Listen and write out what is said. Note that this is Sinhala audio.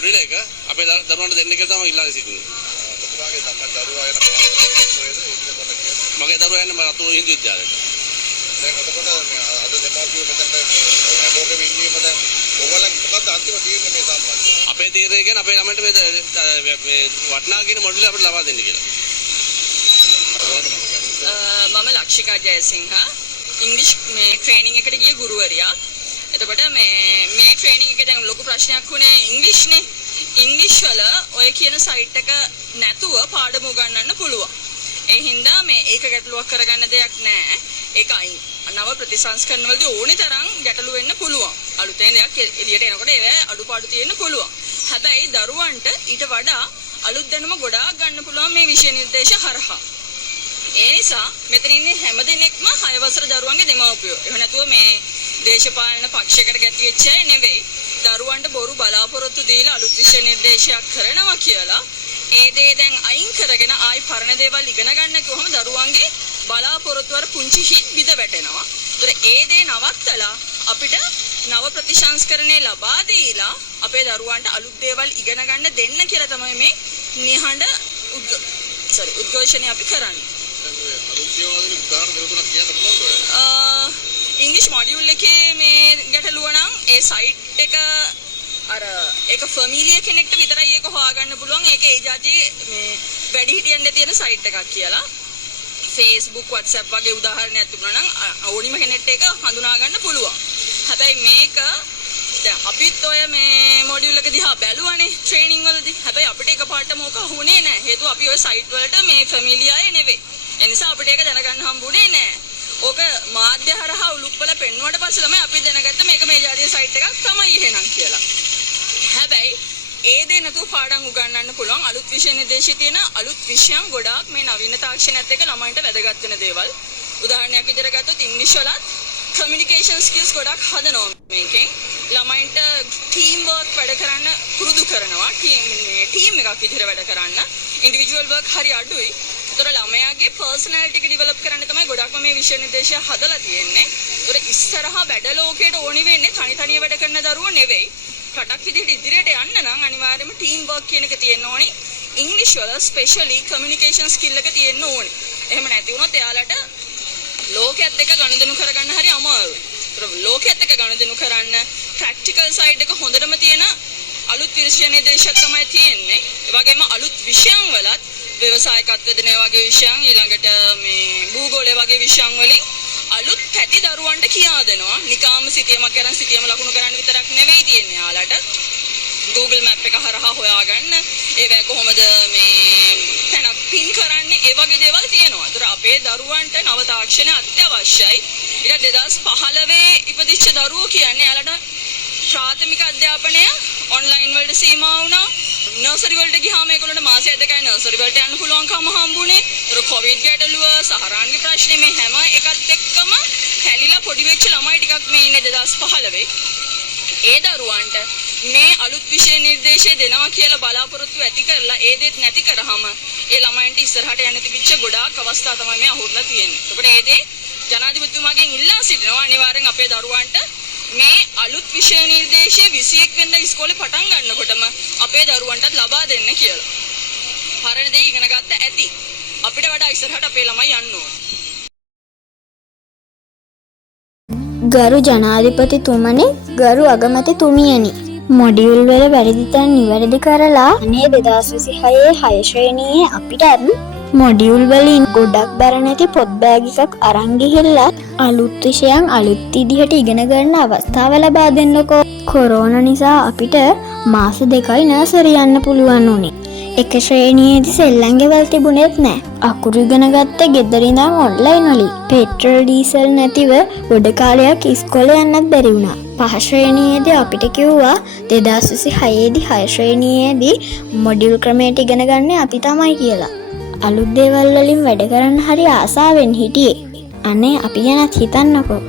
මොඩියුල් එක අපේ දරුවන්ට දෙන්න කියලා තමයි ඉල්ලාගෙන සිටින්නේ. ඔබතුමාගේ දරුවා යන මගේ දරුවා යන මම අතුරු හින්දු විද්‍යාලයට. දැන් එතකොට අද දෙමාපියෝ මෙතනට අපෝගෙම ඉන්නීම දැන් ඔයගොල්ලන් මොකක්ද අන්තිම තීරණය මේ සම්බන්ධයෙන්? අපේ තීරණය කියන්නේ අපේ ළමයින්ට මේ වටිනා කියන මොඩියුල් අපිට ලබා දෙන්න කියලා. මම ලක්ෂිකා ජයසිංහ ඉංග්‍රීසි මේ ට්‍රේනින් එකට ගිය ගුරුවරියක්. එතකොට මේ ට්‍රේනින් එකේ දැන් ලොකු ප්‍රශ්නයක් වුණේ ඉංග්‍රීසිනේ. ඉංග්‍රීසි වල ඔය කියන සයිට් එක නැතුව පාඩම උගන්වන්න පුළුවන්. ඒ හින්දා ඒක ගැටලුවක් කරගන්න දෙයක් නැහැ. ඒකයි නව ප්‍රතිසංස්කරණ වලදී ඕනි තරම් ගැටලු වෙන්න පුළුවන්. අලුතෙන් දෙයක් එළියට එනකොට ඒව අඩුපාඩු තියෙන්න පුළුවන්. හැබැයි දරුවන්ට ඊට වඩා අලුත් දැනුම ගොඩාක් ගන්න පුළුවන් මේ විෂය නිර්දේශ හරහා. ඒ නිසා මෙතන ඉන්නේ හැම දිනෙකම 6 වසර දරුවන්ගේ දෙමව්පියෝ. එහෙම නැතුව මේ දේශපාලන පක්ෂයකට ගැති වෙච්ච අය නෙවෙයි. දරුවන්ට බොරු බලාපොරොත්තු දීලා අලුත් විෂය නිර්දේශයක් කරනවා කියලා ඒ දේ දැන් අයින් කරගෙන ආයි පරණ දේවල් ඉගෙන ගන්න කිව්වම දරුවන්ගේ බලාපොරොත්තු වල පුංචි හිත් බිඳ වැටෙනවා. ඒතර ඒ දේ නවත්තලා අපිට නව ප්‍රතිසංස්කරණේ ලබා දීලා අපේ දරුවන්ට අලුත් දේවල් ඉගෙන ගන්න දෙන්න කියලා තමයි මේ නිහඬ උද්ඝෝෂණය අපි කරන්නේ. ඉංග්‍රීසි මොඩියුල් එකේ මේ ගැටලුව නම් ඒ සයිට් එක අර ඒක ෆැමිලිය කෙනෙක්ට විතරයි ඒක හොයාගන්න පුළුවන්. ඒක ඒ જાතියේ මේ වැඩිහිටියන්ට තියෙන සයිට් එකක් කියලා. Facebook WhatsApp වගේ උදාහරණයක් තිබුණා නම් ඕනිම කෙනෙක්ට ඒක හඳුනා ගන්න පුළුවන්. හැබැයි මේක දැන් අපිත් ඔය මේ මොඩියුල් එක දිහා බැලුවානේ ට්‍රේනින් වලදී. හැබැයි අපිට එකපාරටම ඕක හුනේ නැහැ. හේතුව අපි ඔය සයිට් වලට මේ ෆැමිලිය අය නෙවෙයි. ඒ නිසා අපිට ඒක දැනගන්න හම්බුනේ නැහැ. ඕක මාධ්‍ය හරහා උලුප්පල පෙන්වුවට පස්සේ තමයි අපි දැනගත්ත මේක මේ ජාතිය සයිට් එකක් තමයි එහෙනම් කියලා. හැබැයි ඒ දේ නැතුව පාඩම් උගන්වන්න පුළුවන් අලුත් විෂය නිර්දේශයේ තියෙන අලුත් විෂයන් ගොඩාක් මේ නවීන තාක්ෂණයත් එක්ක ළමයින්ට වැදගත් වෙන දේවල්. උදාහරණයක් විදිහට ගත්තොත් ඉංග්‍රීසි වලත් කමියුනිකේෂන් ස්කිල්ස් ගොඩක් හදනවා මේකෙන්. ළමයින්ට ටීම් වර්ක් වැඩ කරන්න පුරුදු කරනවා. ටීම් එකක් විදිහට වැඩ කරන්න. ඉන්ඩිවිජුවල් වර්ක් හරි අඩුයි. ඒතර ළමයාගේ පර්සනැලිටි එක ඩෙවලොප් කරන්න තමයි ගොඩක්ම මේ විෂය නිර්දේශය හදලා තියෙන්නේ. ඒතර ඉස්සරහා වැඩ ලෝකයට ඕනි වෙන්නේ තනි වඩ කරන දරුවෝ නෙවෙයි. රටක් විදිහට ඉදිරියට යන්න නම් අනිවාර්යයෙන්ම ටීම් වර්ක් කියන එක තියෙන්න ඕනි. ඉංග්‍රීසි වල ස්පෙෂලි කමියුනිකේෂන් ස්කිල් එක තියෙන්න ඕනි. එහෙම නැති වුණොත් එයාලට ලෝකයේත් එක්ක ගනුදෙනු කරගන්න හරි අමාරුයි. ලෝකයේත් එක්ක ගනුදෙනු කරන්න ප්‍රැක්ටිකල් සයිඩ් එක හොඳටම තියෙන අලුත් විෂය නිර්දේශයක් තමයි තියෙන්නේ. ඒ වගේම අලුත් විෂයන් වලත් ව්‍යවසායකත්ව දෙන වගේ විෂයන් ඊළඟට මේ භූගෝලය වගේ විෂයන් වලින් අලුත් පැති දරුවන්ට කියා දෙනවා. නිකාම සිතියමක් කරන් සිතියම ලකුණු කරන්න විතරක් නෙවෙයි තියෙන්නේ යාලට. Google Map එක හරහා හොයාගන්න ඒවා කොහොමද මේ තැනක් පින් කරන්නේ ඒ වගේ දේවල් තියෙනවා. ඒතර අපේ දරුවන්ට නව තාක්ෂණය අත්‍යවශ්‍යයි. ඊට 2015 ඉපදිච්ච දරුවෝ කියන්නේ යාලට ප්‍රාථමික අධ්‍යාපනය ඔන්ලයින් වලට සීමා වුණා. නර්සරි වලට ගියාම ඒගොල්ලන්ට මාසයක් දෙකයි නර්සරි වලට යන්න පුළුවන්කම හම්බුනේ. ඒතර කොවිඩ් ගැටලුව, සහරාන්ගේ ප්‍රශ්නේ මේ හැම එකත් එක්කම හැලිලා පොඩි වෙච්ච ළමයි ටිකක් මේ ඉන්නේ 2015. ඒ දරුවන්ට මේ අලුත් විෂය නිර්දේශය දෙනවා කියලා බලාපොරොත්තු ඇති කරලා ඒ දෙත් නැති කරාම ඒ ළමයින්ට ඉස්සරහට යන්න තිබිච්ච ගොඩාක් අවස්ථා තමයි මේ අහුරලා තියෙන්නේ. ඒකට ඒ දේ ජනාධිපතිතුමාගෙන් ඉල්ලා සිටිනවා අනිවාර්යෙන් අපේ දරුවන්ට මේ අලුත් විෂය නිර්දේශය 21 වෙනිදා ඉස්කෝලේ පටන් ගන්නකොටම අපේ දරුවන්ටත් ලබා දෙන්න කියලා. පරණ දේ ඉගෙන ගත්ත ඇති. අපිට වඩා ඉස්සරහට අපේ ළමයි යන්න ඕන. ගරු ජනාධිපතිතුමනි, ගරු අගමැතිතුමියනි, මොඩියුල් වල වැරදි තැන් නිවැරදි කරලා අනේ 2026 6 ශ්‍රේණියේ අපිට මොඩියුල් වලින් ගොඩක් බර නැති පොත් බෑග් එකක් අරන් ගිහිල්ලා අලුත් විෂයන් අලුත් විදිහට ඉගෙන ගන්න අවස්ථාව ලබා දෙන්නකෝ. කොරෝනා නිසා අපිට මාස 2යි නර්සරි යන්න පුළුවන් උනේ. එක ශ්‍රේණියේදී සෙල්ලම් ගෙවල් තිබුණෙත් නෑ. අකුරු ඉගෙන ගත්තේ ගෙදර ඉඳන් ඔන්ලයින් වලින්. පෙට්‍රල් ඩීසල් නැතිව ගොඩ කාලයක් ඉස්කෝලේ යන්නත් බැරි වුණා. 5 ශ්‍රේණියේදී අපිට කිව්වා 2026 දී 6 ශ්‍රේණියේදී මොඩියුල් ක්‍රමයට ඉගෙන ගන්න අපි තමයි කියලා. අලුත් දේවල් වලින් වැඩ කරන්න හරි ආසාවෙන් හිටියේ. අනේ අපි ගැනත් හිතන්නකෝ.